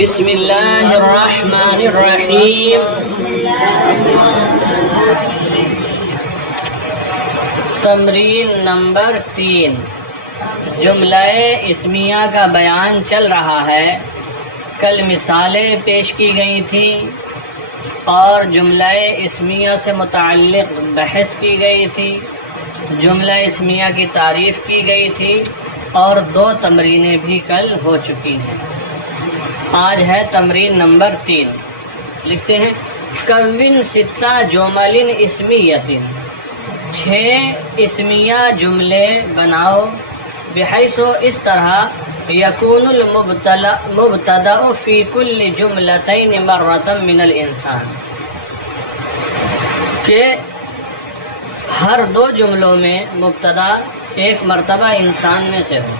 بسم اللہ الرحمن الرحیم. تمرین نمبر 3. جملہ اسمیہ کا بیان چل رہا ہے. کل مثالیں پیش کی گئی تھیں اور جملہ اسمیہ سے متعلق بحث کی گئی تھی. جملہ اسمیہ کی تعریف کی گئی تھی اور 2 تمرینیں بھی کل ہو چکی ہیں. آج ہے تمرین نمبر 3. لکھتے ہیں کون 6 جمل اسمیۃ. 6 اسمیہ جملے بناؤ. بحیث اس طرح یکون المبتدأ فی کل جملتین مرۃ من الانسان، کہ ہر 2 جملوں میں مبتدا ایک مرتبہ انسان میں سے ہو.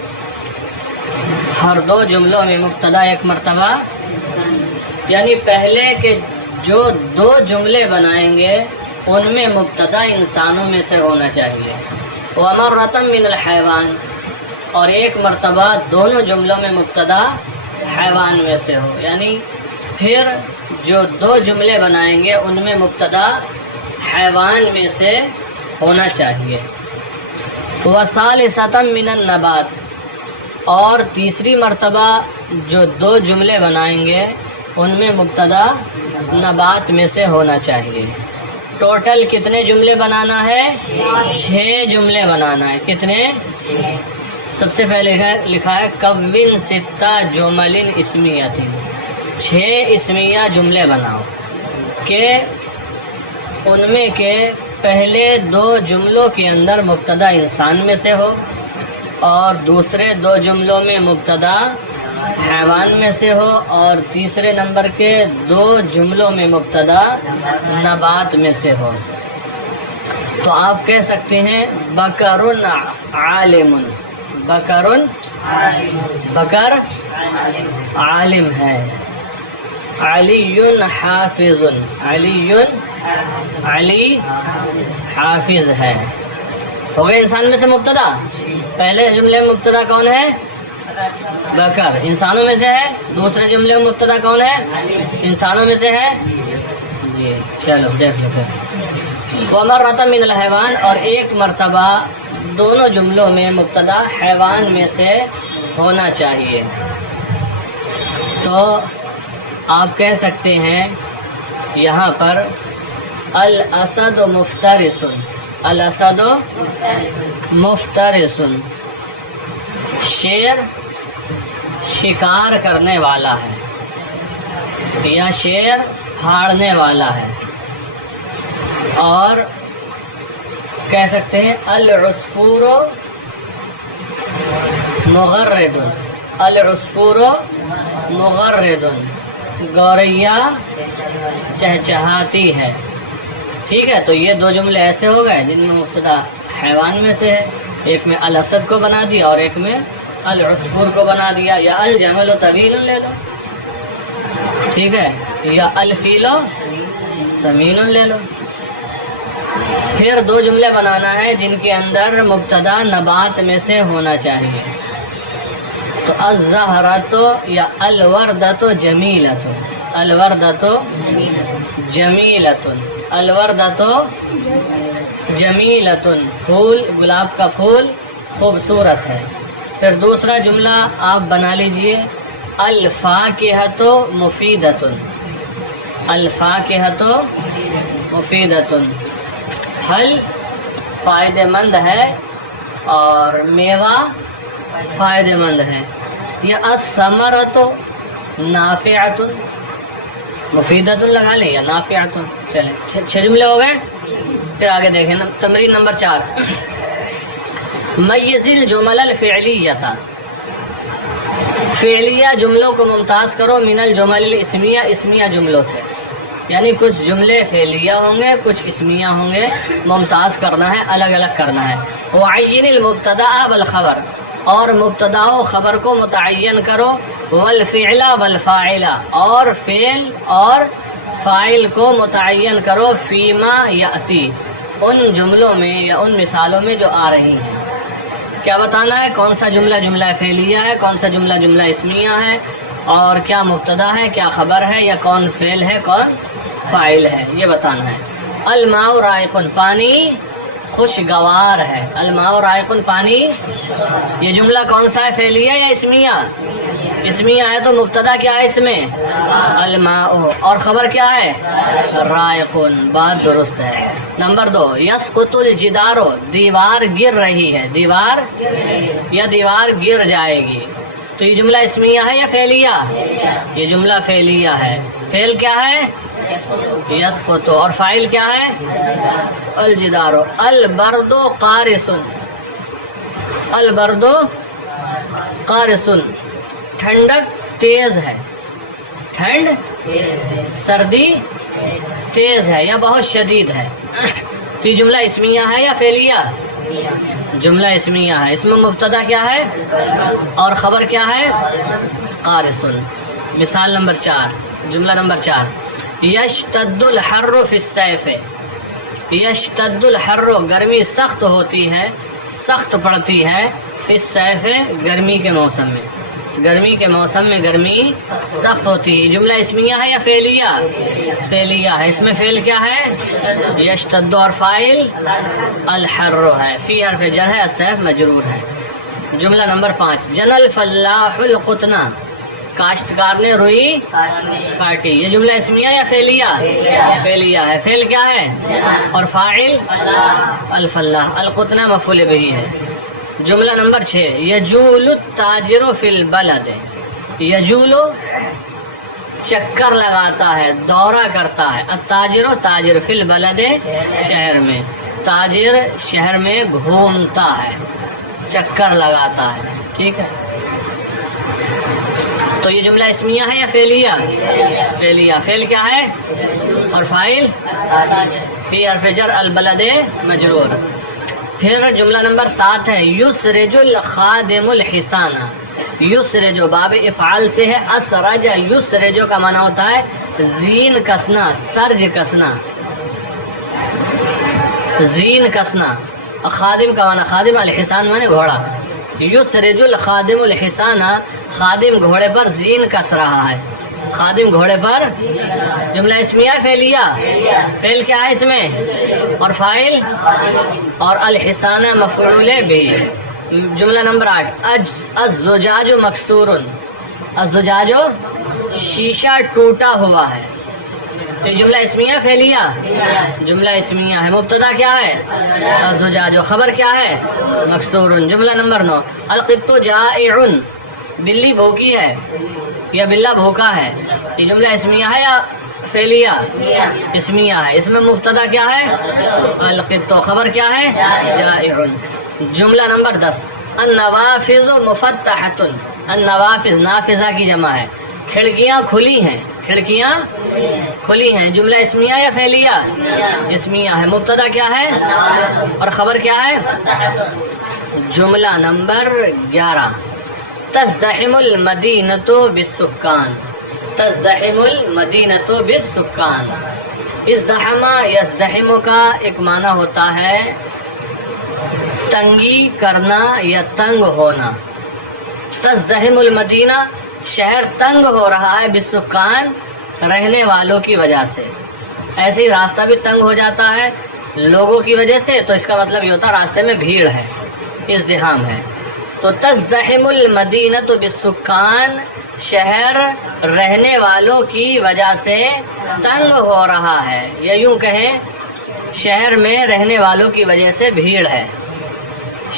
ہر 2 جملوں میں مبتدا ایک مرتبہ، یعنی پہلے کے جو 2 جملے بنائیں گے ان میں مبتدا انسانوں میں سے ہونا چاہیے. ومرۃ من الحیوان، اور ایک مرتبہ دونوں جملوں میں مبتدا حیوان میں سے ہو. یعنی پھر جو 2 جملے بنائیں گے ان میں مبتدا حیوان میں سے ہونا چاہیے. وثالثۃ من النبات، اور تیسری مرتبہ جو 2 جملے بنائیں گے ان میں مبتدا نبات میں سے ہونا چاہیے. ٹوٹل کتنے جملے بنانا ہے؟ 6 جملے بنانا ہے. کتنے؟ سب سے پہلے لکھا ہے کون 6 جمل اسمیۃ. 6 اسمیہ جملے بناؤ کہ ان میں کے پہلے 2 جملوں کے اندر مبتدا انسان میں سے ہو اور دوسرے 2 جملوں میں مبتدا حیوان میں سے ہو اور تیسرے نمبر کے 2 جملوں میں مبتدا نبات میں سے ہو. تو آپ کہہ سکتے ہیں بکر عالم. بکر عالم ہے. علی حافظ. علی حافظ ہے. ہو گئے انسان میں سے مبتدا. پہلے جملے میں مبتدا کون ہے؟ بکر، انسانوں میں سے ہے. دوسرے جملے میں مبتدا کون ہے؟ انسانوں میں سے ہے. جی چلو دیکھ لو پھر. ومرۃ من الحیوان، اور ایک مرتبہ دونوں جملوں میں مبتدا حیوان میں سے ہونا چاہیے. تو آپ کہہ سکتے ہیں یہاں پر الاسد مفترس. الاسد مفترس، شیر شکار کرنے والا ہے یا شیر پھاڑنے والا ہے. اور کہہ سکتے ہیں العصفور مغرد. العصفور مغرد، گوریا چہچہاتی ہے. ٹھیک ہے، تو یہ 2 جملے ایسے ہو گئے جن میں مبتدا حیوان میں سے ہے. ایک میں الاسد کو بنا دیا اور ایک میں العصفور کو بنا دیا. یا الجمل طویل لے لو، ٹھیک ہے، یا الفیل سمین لے لو. پھر 2 جملے بنانا ہے جن کے اندر مبتدا نبات میں سے ہونا چاہیے. تو الزہرۃ یا الوردۃ جمیلۃ. الوردۃ جمیلۃ. الوردۃ جمیلۃ، پھول، گلاب کا پھول خوبصورت ہے. پھر دوسرا جملہ آپ بنا لیجئے الفاکہۃ مفیدۃ. الفاکہۃ مفیدۃ، پھل فائدہ مند ہے اور میوہ فائدہ مند ہے. یا الثمرۃ نافعۃ. مفیدۃ لگا لیں یا نافعۃ. چلیں 6 جملے ہو گئے. پھر آگے دیکھیں تمرین نمبر 4. میز الجمل الفعلیۃ. فعلیہ جملوں کو ممتاز کرو من الجمل الاسمیہ، اسمیہ جملوں سے. یعنی کچھ جملے فعلیہ ہوں گے، کچھ اسمیہ ہوں گے. ممتاز کرنا ہے، الگ الگ کرنا ہے. وعین المبتدا والخبر، اور مبتدا و خبر کو متعین کرو. والفعل والفاعل، اور فعل اور فاعل کو متعین کرو. فیما یاتی، ان جملوں میں یا ان مثالوں میں جو آ رہی ہیں. کیا بتانا ہے؟ کون سا جملہ جملہ فعلیہ ہے، کون سا جملہ جملہ اسمیہ ہے، اور کیا مبتدا ہے، کیا خبر ہے، یا کون فعل ہے کون فاعل ہے، یہ بتانا ہے. الماء رائق، پانی خوشگوار ہے. الماء رائق، پانی. یہ جملہ کون سا ہے، فعلیہ یا اسمیہ؟ اسمیہ ہے تو مبتدا کیا ہے اس میں؟ الماء. اور خبر کیا ہے؟ رائق. بات درست ہے. نمبر 2، یسقط الجدار، دیوار گر رہی ہے. دیوار یا دیوار گر جائے گی. تو یہ جملہ اسمیہ ہے یا فعلیہ؟ یہ جملہ فعلیہ ہے. فعل کیا ہے؟ یسقط. اور فاعل کیا ہے؟ الجدار. البرد قارس، البرد قارس، ٹھنڈک تیز ہے. ٹھنڈ سردی تیز ہے یا بہت شدید ہے. تو یہ جملہ اسمیہ ہے یا فعلیہ؟ جملہ اسمیہ ہے. اس میں مبتدا کیا ہے اور خبر کیا ہے؟ قارس. مثال نمبر 4، جملہ نمبر 4، یشتد الحر فی الصیف. یشتد الحر، گرمی سخت ہوتی ہے، سخت پڑتی ہے، فی الصیف، گرمی کے موسم میں. گرمی کے موسم میں گرمی سخت ہوتی ہے. جملہ اسمیہ ہے یا فعلیہ؟ فعلیہ ہے. اس میں فعل کیا ہے؟ یشتد. اور فاعل الحر ہے. فی حرف جر ہے، الصیف مجرور ہے. جملہ نمبر 5، جنى الفلاح القطن، کاشتکار نے روئی کاٹی. یہ جملہ اسمیہ یا فعلیہ؟ فعلیہ ہے. فعل کیا ہے اور فاعل الفلاح. القطن مفعول بہ ہے. جملہ نمبر 6، یجول التاجر فی البلد. یجول، چکر لگاتا ہے، دورہ کرتا ہے. التاجر، تاجر، فی البلد، شہر میں. تاجر شہر میں گھومتا ہے، چکر لگاتا ہے. ٹھیک ہے. تو یہ جملہ اسمیہ ہے یا فعلیہ؟ فعلیہ. فعل کیا ہے اور فاعل فی حرف جر البلد مجرور. پھر جملہ نمبر 7 ہے، یسرج الخادم الحصان. یسرج باب افعال سے ہے. اسرج، یسرج کا معنی ہوتا ہے زین کسنا، سرج کسنا، زین کسنا. خادم کا معنی خادم، الحصان معنی گھوڑا. یسرج الخادم الحصان، خادم گھوڑے پر زین کس رہا ہے. خادم گھوڑے پر. جملہ اسمیہ فعلیہ؟ فعل کیا ہے اس میں اور فاعل اور الحصان مفعول بھی. جملہ نمبر 8، الزجاج مکسور. الزجاج، شیشہ ٹوٹا ہوا ہے. یہ جملہ اسمیہ فعلیہ؟ جملہ اسمیہ ہے. مبتدا کیا ہے؟ الزجاج. خبر کیا ہے؟ مکسور. جملہ نمبر 9، القط جائع، بلی بھوکی ہے یا بلہ بھوکا ہے. یہ جملہ اسمیہ ہے یا فعلیہ؟ اسمیہ ہے. اس میں مبتدا کیا ہے؟ القط. خبر کیا ہے؟ جائع. جملہ نمبر 10، النوافذ مفتحۃ. النوافذ، نافذہ کی جمع ہے. کھڑکیاں کھلی ہیں، کھڑکیاں کھلی ہیں. جملہ اسمیہ یا فعلیہ؟ اسمیہ ہے. مبتدا کیا ہے اور خبر کیا ہے؟ جملہ نمبر 11، تزدحم المدینۃ بالسکان. تزدحم المدینۃ بالسکان. ازدحم یزدحم کا ایک معنی ہوتا ہے تنگی کرنا یا تنگ ہونا. تزدحم المدینہ، شہر تنگ ہو رہا ہے، بالسکان، رہنے والوں کی وجہ سے. ایسے ہی راستہ بھی تنگ ہو جاتا ہے لوگوں کی وجہ سے، تو اس کا مطلب یہ ہوتا ہے راستے میں بھیڑ ہے، ازدحام ہے. تو تزدحم المدینۃ بالسکان، شہر رہنے والوں کی وجہ سے تنگ ہو رہا ہے، یا یوں کہیں شہر میں رہنے والوں کی وجہ سے بھیڑ ہے.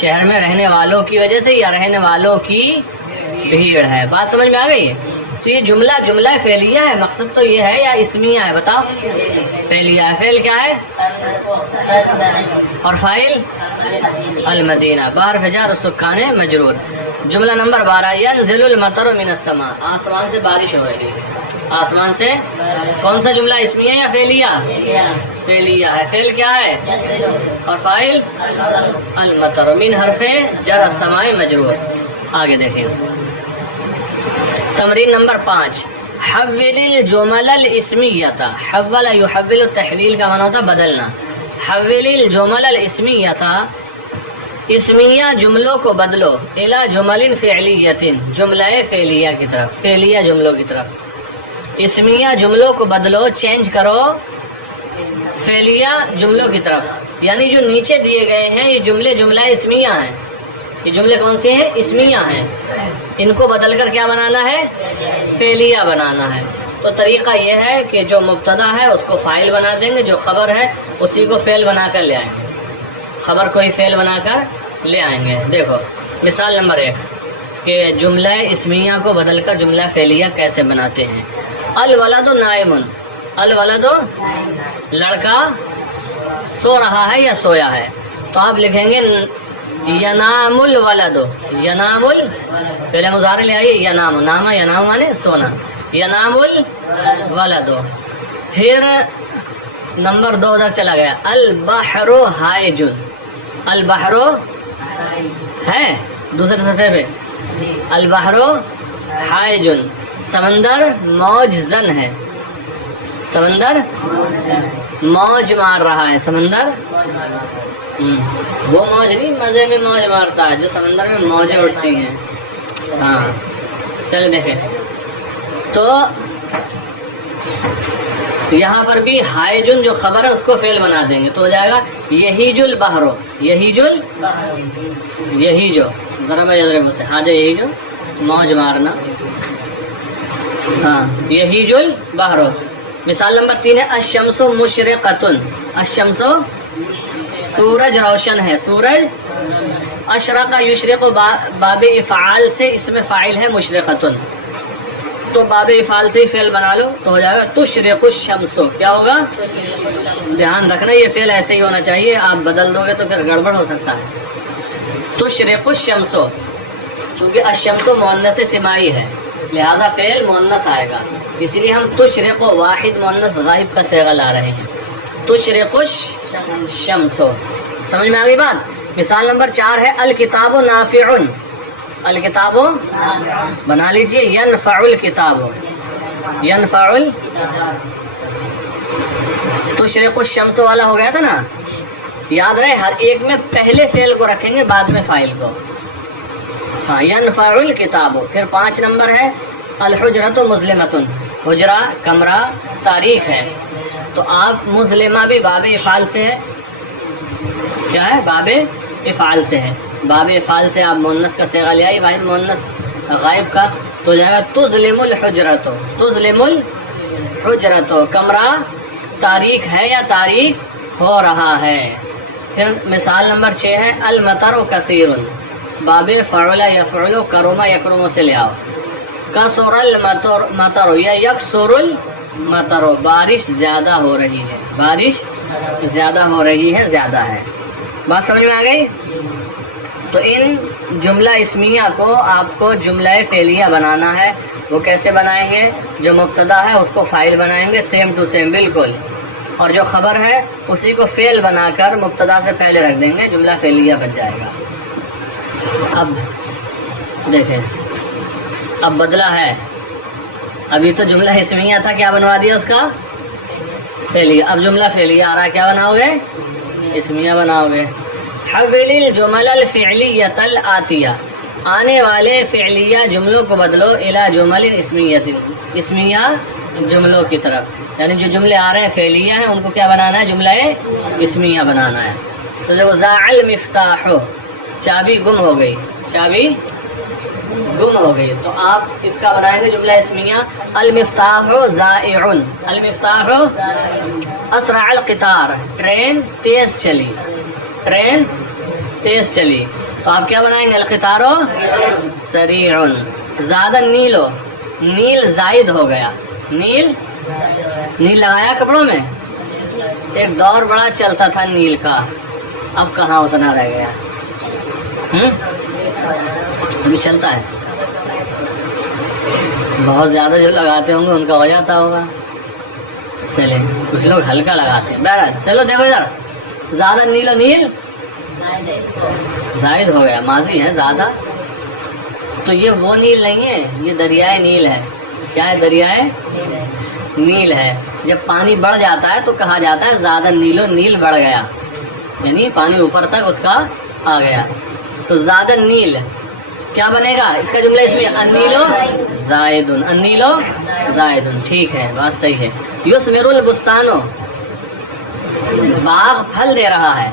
شہر میں رہنے والوں کی وجہ سے یا رہنے والوں کی بھیڑ ہے. بات سمجھ میں آ گئی؟ تو یہ جملہ فعلیہ ہے. مقصد تو یہ ہے یا اسمیہ ہے؟ بتاؤ. فعلیہ ہے. فعل کیا ہے اور فاعل المدینہ. بحرف جر السکان مجرور. جملہ نمبر 12، ینزل المطر من السماء. آسمان سے بارش ہو رہی ہے. آسمان سے. کون سا جملہ اسمیہ یا فعلیہ؟ فعلیہ ہے. فعل کیا ہے اور فاعل المطر. من حرف جر السماء مجرور. آگے دیکھیں تمرین نمبر 5، حول الجمل الاسمیہ. حول یحول، تحویل کا معنی ہوتا ہے بدلنا. حول الجمل الاسمیۃ، اسمیہ جملوں کو بدلو، الی جمل فعلیۃ، جملہ فعلیہ کی طرف، فعلیہ جملوں کی طرف. اسمیہ جملوں کو بدلو، چینج کرو فعلیہ جملوں کی طرف. یعنی جو نیچے دیے گئے ہیں یہ جملہ اسمیہ ہیں. یہ جملے کون سے ہیں؟ اسمیہ ہیں. ان کو بدل کر کیا بنانا ہے؟ فعلیہ بنانا ہے. تو طریقہ یہ ہے کہ جو مبتدا ہے اس کو فاعل بنا دیں گے، جو خبر ہے اسی کو فعل بنا کر لے آئیں گے. خبر کو ہی فعل بنا کر لے آئیں گے. دیکھو مثال نمبر 1 کہ جملہ اسمیہ کو بدل کر جملہ فعلیہ کیسے بناتے ہیں. الولد نائم، الولد لڑکا سو رہا ہے یا سویا ہے. تو آپ لکھیں گے ینام الولد، ینام پہلے مضارع لے آئیے، ینام، نام ینام مانے سونا، ینام الولد. پھر نمبر 2 ادھر چلا گیا، البحر ہائج، البحر ہے دوسرے صفحے پہ، البحر ہائج، سمندر موج زن ہے، سمندر موج مار رہا ہے. سمندر وہ موج نہیں مزے میں موج مارتا ہے، جو سمندر میں موجیں اٹھتی ہیں. ہاں چلے دیکھیں. تو یہاں پر بھی ہائجن جو خبر ہے اس کو فعل بنا دیں گے تو ہو جائے گا یہیج البحر، یہیج یہی جو ضرب یضرب سے حاجہ، یہی جو موج مارنا. ہاں یہیج البحر. مثال نمبر 3 ہے الشمس مشرقۃ، الشمس سورج روشن ہے، سورج. اشرق یشرق باب افعال سے اس میں فاعل ہے مشرقۃ، تو باب افعال سے ہی فعل بنا لو تو ہو جائے گا تشرق الشمس. کیا ہوگا؟ دھیان رکھنا یہ فعل ایسے ہی ہونا چاہیے، آپ بدل دو گے تو پھر گڑبڑ ہو سکتا ہے. تشرق الشمس، چونکہ الشمس مؤنث سماعی ہے لہذا فعل مؤنث آئے گا، اس لیے ہم تشرق واحد مؤنث غائب کا صیغہ لا رہے ہیں. تشرق الشمس. سمجھ میں آ گئی بات؟ مثال نمبر 4 ہے الکتاب نافع، الکتاب بنا لیجئے ینفع الکتاب، ینفع تشرق الشمس والا ہو گیا تھا نا. یاد رہے ہر ایک میں پہلے فعل کو رکھیں گے بعد میں فاعل کو. ہاں ینفع الکتاب. پھر 5 نمبر ہے الحجرۃ مظلمۃ، حجرہ کمرہ تاریخ ہے. تو آپ مظلمہ بھی باب افعال سے ہے، کیا ہے؟ باب افعال سے ہے. باب افعال سے آپ مؤنث کا صیغہ لے آئی واحد مؤنث غائب کا تو ہو جائے گا تظلم الحجرۃ، تظلم الحجرۃ. کمرہ تاریخ ہے یا تاریخ ہو رہا ہے. پھر مثال نمبر 6 ہے المطر کثیر، باب فعل یفعل کرم یکرم سے لے آؤ. کثر المطر یا یکثر المطر، بارش زیادہ ہو رہی ہے، بارش زیادہ ہو رہی ہے، زیادہ ہے. بات سمجھ میں آ گئی؟ تو ان جملہ اسمیہ کو آپ کو جملہ فعلیہ بنانا ہے. وہ کیسے بنائیں گے؟ جو مبتدا ہے اس کو فاعل بنائیں گے سیم ٹو سیم بالکل، اور جو خبر ہے اسی کو فعل بنا کر مبتدا سے پہلے رکھ دیں گے، جملہ فعلیہ بن جائے گا. اب دیکھیں اب بدلا ہے، ابھی تو جملہ اسمیہ تھا، کیا بنوا دیا اس کا؟ فعلیہ. اب جملہ فعلیہ آ رہا ہے، کیا بناؤ گے؟ اسمیہ بناؤ گے. حول الجمل الفعلیۃ الآتیہ، آنے والے فعلیہ جملوں کو بدلو الی جمل اسمیۃ، اسمیہ جملوں کی طرف. یعنی جو جملے آ رہے ہیں فعلیہ ہیں ان کو کیا بنانا ہے؟ جملہ اسمیہ بنانا ہے. تو دیکھو ضاع المفتاح، چابی گم ہو گئی، چابی گم ہو گئی، تو آپ اس کا بنائیں گے جملہ اسمیہ المفتاح ضائع، المفتاح اسرع القطار، ٹرین تیز چلی، ٹرین تیز چلی. تو آپ کیا بنائیں گے؟ القطار سریع. زیادہ نیلو، نیل زائد ہو گیا، نیل، نیل لگایا کپڑوں میں، ایک دور بڑا چلتا تھا نیل کا، اب کہاں اتنا رہ گیا؟ ابھی چلتا ہے، بہت زیادہ جو لگاتے ہوں گے ان کا ہو جاتا ہوگا. چلے کچھ لوگ ہلکا لگاتے ہیں. بہرحال چلو دیکھو ادھر، زیادہ نیل و نیل زائد ہو گیا، ماضی ہے زیادہ. تو یہ وہ نیل نہیں ہے، یہ دریائے نیل ہے. کیا ہے؟ دریائے نیل ہے. جب پانی بڑھ جاتا ہے تو کہا جاتا ہے زیادہ نیلو نیل بڑھ گیا، یعنی پانی اوپر تک اس کا آ گیا. تو زیادہ نیل کیا بنے گا اس کا جملہ اسمیہ؟ النیلو زائدن، النیلو زائدن. ٹھیک ہے، بات صحیح ہے. یثمر البستانو، باغ پھل دے رہا ہے،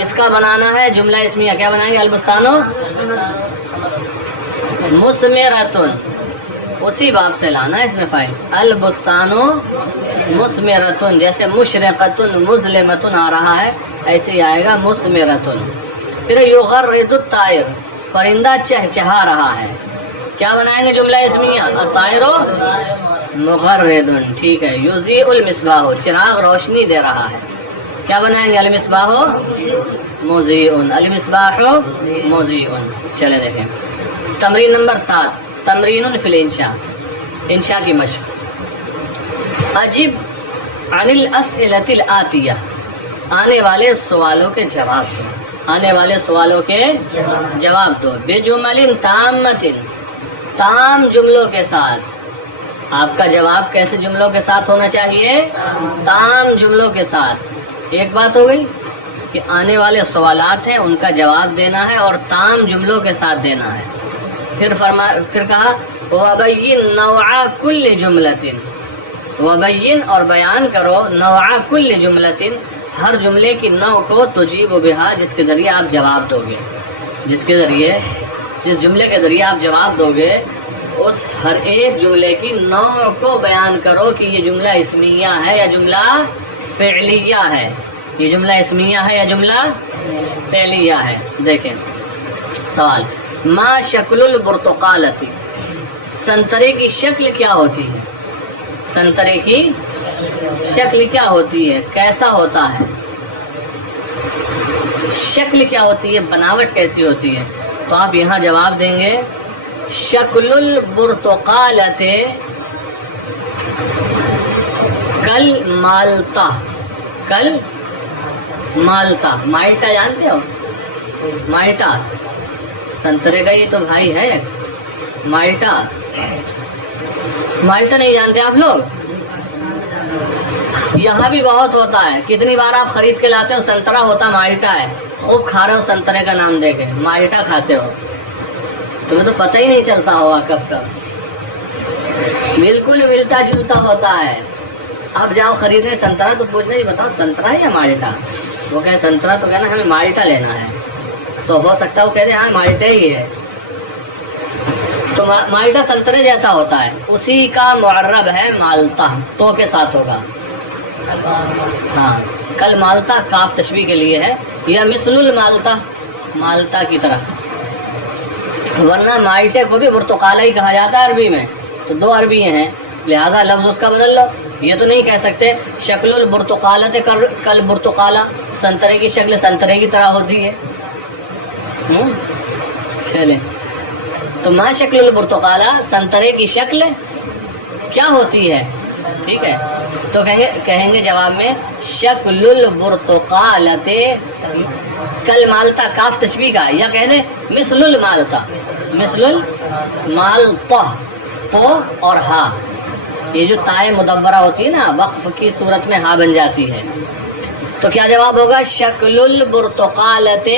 اس کا بنانا ہے جملہ اسمیہ. کیا بنائیں گے؟ البستانو مثمرتن، اسی باب سے لانا ہے اس میں فائل. البستانو مثمرتن، جیسے مشرقتن مظلمتن آ رہا ہے ایسے ہی آئے گا مثمرتن. پھر یغرد الطائر، پرندہ چہچہا رہا ہے، کیا بنائیں گے جملہ اسمیہ؟ الطائر مغردن. ٹھیک ہے. یضیء المصباح، چراغ روشنی دے رہا ہے، کیا بنائیں گے؟ المصباح مضیء، المصباح مضیء. چلے دیکھیں تمرین نمبر 7، تمرین فی الانشاء، انشاء کی مشق. اجب عن الاسئلۃ الآتیہ، آنے والے سوالوں کے جواب دو، آنے والے سوالوں کے جواب دو. بجمل تامۃ، تام جملوں کے ساتھ. آپ کا جواب کیسے جملوں کے ساتھ ہونا چاہیے؟ تام جملوں کے ساتھ. ایک بات ہو گئی کہ آنے والے سوالات ہیں ان کا جواب دینا ہے اور تام جملوں کے ساتھ دینا ہے. پھر کہا وَبَيِّن نَوْعَ كُلِّ جُمْلَةٍ، وَبَيِّن اور بیان کرو، نوع کل جملۃ، ہر جملے کی نوع کو، تجیب بہا جس کے ذریعے آپ جواب دو گے، جس جملے کے ذریعے آپ جواب دو گے اس ہر ایک جملے کی نوع کو بیان کرو کہ یہ جملہ اسمیہ ہے یا جملہ فعلیہ ہے، یہ جملہ اسمیہ ہے یا جملہ فعلیہ ہے. دیکھیں سوال، ما شکل البرتقالۃ، سنترے کی شکل کیا ہوتی ہے؟ سنترے کی شکل کیا ہوتی ہے؟ کیسا ہوتا ہے؟ شکل کیا ہوتی ہے؟ بناوٹ کیسی ہوتی ہے؟ تو آپ یہاں جواب دیں گے شکل البرتقالۃ کل مالتا، کل مالتا. مالٹا جانتے ہو؟ مالٹا سنترے کا یہ تو بھائی ہے. مالٹا، مالٹا نہیں جانتے آپ لوگ؟ یہاں بھی بہت ہوتا ہے. کتنی بار آپ خرید کے لاتے ہو سنترا ہوتا مالٹا ہے، خوب کھا رہے ہو سنترے کا نام دے کے، مالٹا کھاتے ہو. تمہیں تو پتہ ہی نہیں چلتا ہوگا کب کب. بالکل ملتا جلتا ہوتا ہے. اب جاؤ خریدنے سنترا تو پوچھنا ہی بتاؤ سنترا ہے یا مالٹا؟ وہ کہے سنترا تو کہنا ہمیں مالٹا لینا ہے. تو ہو سکتا ہے وہ کہتے ہیں ہاں مالٹا ہی ہے. تو مالٹا سنترے جیسا ہوتا ہے، اسی کا معرب ہے مالتا، تو کے ساتھ ہوگا. ہاں کل مالتا کاف تشبیہ کے لیے ہے، یا مثل المالتا، مالتا کی طرح. ورنہ مالٹے کو بھی برتقالہ ہی کہا جاتا ہے عربی میں. تو دو عربی ہیں لہذا لفظ اس کا بدل لو. یہ تو نہیں کہہ سکتے شکل البرتقالۃ کل برتقالہ، سنترے کی شکل سنترے کی طرح ہوتی ہے. چلیں تو ما شکل البرتقالہ، سنترے کی شکل کیا ہوتی ہے؟ ٹھیک ہے. تو کہیں گے جواب میں شکل البرتقالۃ کل مالتا، کاف تشبیہ کا، یا کہہ دیں مثل المالتا، مثل المالتا، تو اور ہا، یہ جو تائے مدبرہ ہوتی ہے نا وقف کی صورت میں ہا بن جاتی ہے. تو کیا جواب ہوگا؟ شکل البرتقالۃ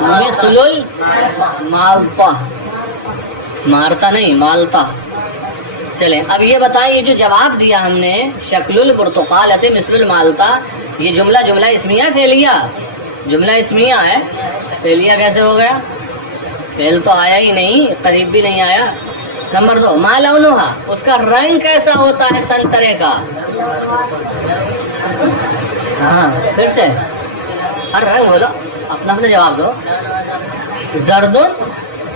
مثل المالتا، مارتا نہیں مالتا. چلیں اب یہ بتائیں، یہ جو جواب دیا ہم نے شکل البرتقالۃ مثل المالتا، یہ جملہ اسمیہ فعلیہ؟ جملہ اسمیہ ہے، فعلیہ کیسے ہو گیا؟ فعل تو آیا ہی نہیں، قریب بھی نہیں آیا. نمبر 2، ما لونھا، اس کا رنگ کیسا ہوتا ہے سنترے کا؟ ہاں پھر سے ہر رنگ بولو، اپنا جواب دو. زردن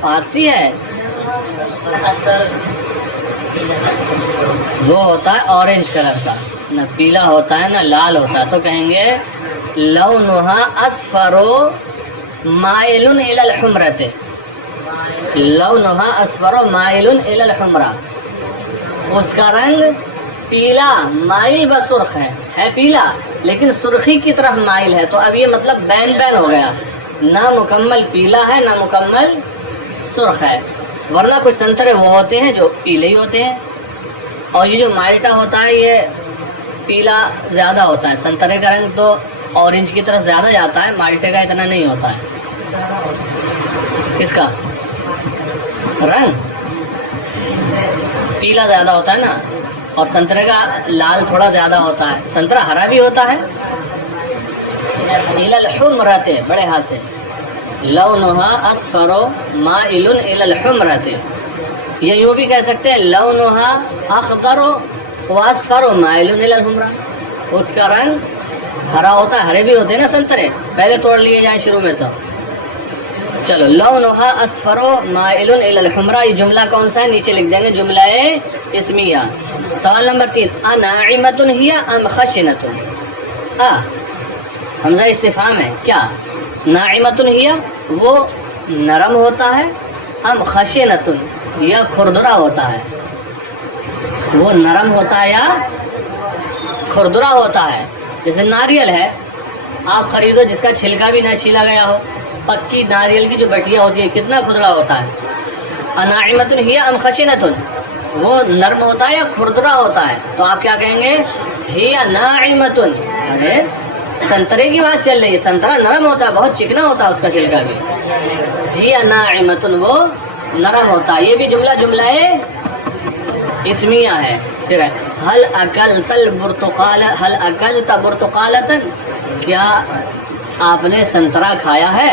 فارسی ہے، وہ ہوتا ہے اورنج کلر کا، نہ پیلا ہوتا ہے نہ لال ہوتا ہے. تو کہیں گے لونھا اصفر مائل الی الحمرۃ، لونھا اصفر مائل الی الحمرہ، اس کا رنگ پیلا مائل بسرخ ہے پیلا لیکن سرخی کی طرف مائل ہے. تو اب یہ مطلب بین بین ہو گیا، نہ مکمل پیلا ہے نہ مکمل سرخ ہے. ورنہ کچھ سنترے وہ ہوتے ہیں جو پیلے ہی ہوتے ہیں اور یہ جو مالٹا ہوتا ہے یہ پیلا زیادہ ہوتا ہے، سنترے کا رنگ تو اورنج کی طرف زیادہ جاتا ہے، مالٹے کا اتنا نہیں ہوتا ہے۔ کس کا رنگ پیلا زیادہ ہوتا ہے نا، اور سنترے کا لال تھوڑا زیادہ ہوتا ہے، سنترا ہرا بھی ہوتا ہے۔ الی الحمرۃ، بڑے ہاتھ سے، لونھا اصفر مائل الی الحمرۃ، یہ یوں بھی کہہ سکتے ہیں لونھا اخضر واصفر مائل الی الحمرۃ، اس کا رنگ ہرا ہوتا ہے، ہرے بھی ہوتے ہیں نا سنترے، پہلے توڑ لیے جائیں شروع میں تو۔ چلو لونھا اصفر مائل الی الحمرۃ، یہ جملہ کون سا ہے نیچے لکھ دیں گے، جملہ اسمیہ۔ سوال نمبر 3، اناعمۃ ہی ام خشنۃ؟ حمزہ استفہام ہے، کیا ناعمۃ ہی وہ نرم ہوتا ہے، ام خشنۃ یا کھردرا ہوتا ہے؟ وہ نرم ہوتا ہے یا کھردرا ہوتا ہے؟ جیسے ناریل ہے، آپ خریدو جس کا چھلکا بھی نہ چھیلا گیا ہو، پکی ناریل کی جو بٹیا ہوتی ہے کتنا کھردرا ہوتا ہے۔ اناعمۃ ہی ام خشنۃ، وہ نرم ہوتا ہے یا کھردرا ہوتا ہے؟ تو آپ کیا کہیں گے، ہی ناعمۃ۔ ارے سنترے کی بات چل رہی ہے، سنترا نرم ہوتا ہے، بہت چکنا ہوتا ہے اس کا چھلکا بھی۔ ہی ناعمۃ، وہ نرم ہوتا ہے۔ یہ بھی جملہ اسمیہ ہے۔ پھر ہے حل اکلت البرتقال، حل اکلت برتقالۃ، کیا آپ نے سنترا کھایا ہے؟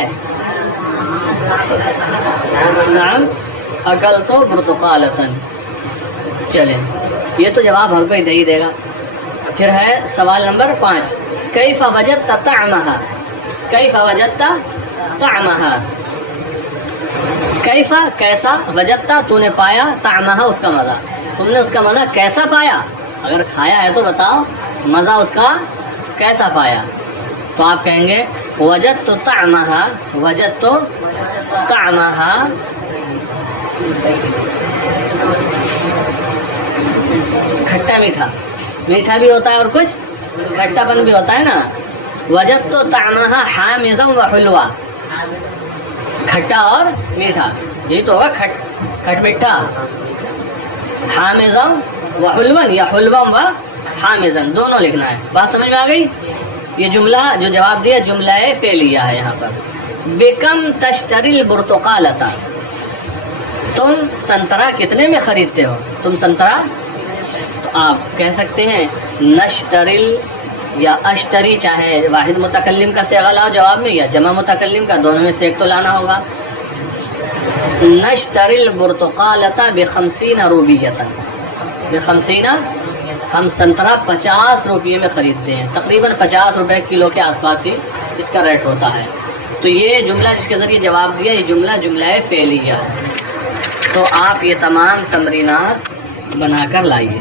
نعم اکلت برتقالۃ۔ چلیں یہ تو جواب ہر کوئی دے ہی دے گا۔ پھر ہے سوال نمبر 5، کیف وجدت طعمها، کیف وجدت طعمها، کیف کیسا، وجدت تو نے پایا، طعمها اس کا مزہ، تم نے اس کا مزہ کیسا پایا؟ اگر کھایا ہے تو بتاؤ مزہ اس کا کیسا پایا؟ تو آپ کہیں گے وجدت طعمها، وجدت طعمها کھٹا میٹھا، میٹھا بھی ہوتا ہے اور کچھ کھٹا پن بھی ہوتا ہے نا۔ وجدت طعمها حامضا وحلوا، کھٹا اور میٹھا، یہی تو ہوگا کھٹ میٹھا۔ حامضا وحلوا یا حلوا و حامضا دونوں لکھنا ہے۔ بات سمجھ میں آ گئی؟ یہ جملہ جو جواب دیا جملہ فعلیہ ہے یہاں پر۔ بکم تشتری البرتقالۃ، تم سنترا کتنے میں خریدتے ہو؟ تم سنترا، تو آپ کہہ سکتے ہیں نشترل یا اشتری، چاہے واحد متکلم کا صیغہ لاؤ جواب میں یا جمع متکلم کا، دونوں میں سے ایک تو لانا ہوگا۔ نشتری البرتقالۃ ب50 روبیۃ، ب50، ہم سنترا 50 روپیے میں خریدتے ہیں، تقریباً 50 روپے کلو کے آس پاس ہی اس کا ریٹ ہوتا ہے۔ تو یہ جملہ جس کے ذریعے جواب دیا، یہ جملہ فعلیہ ہے۔ تو آپ یہ تمام تمرینات بنا کر لائیے۔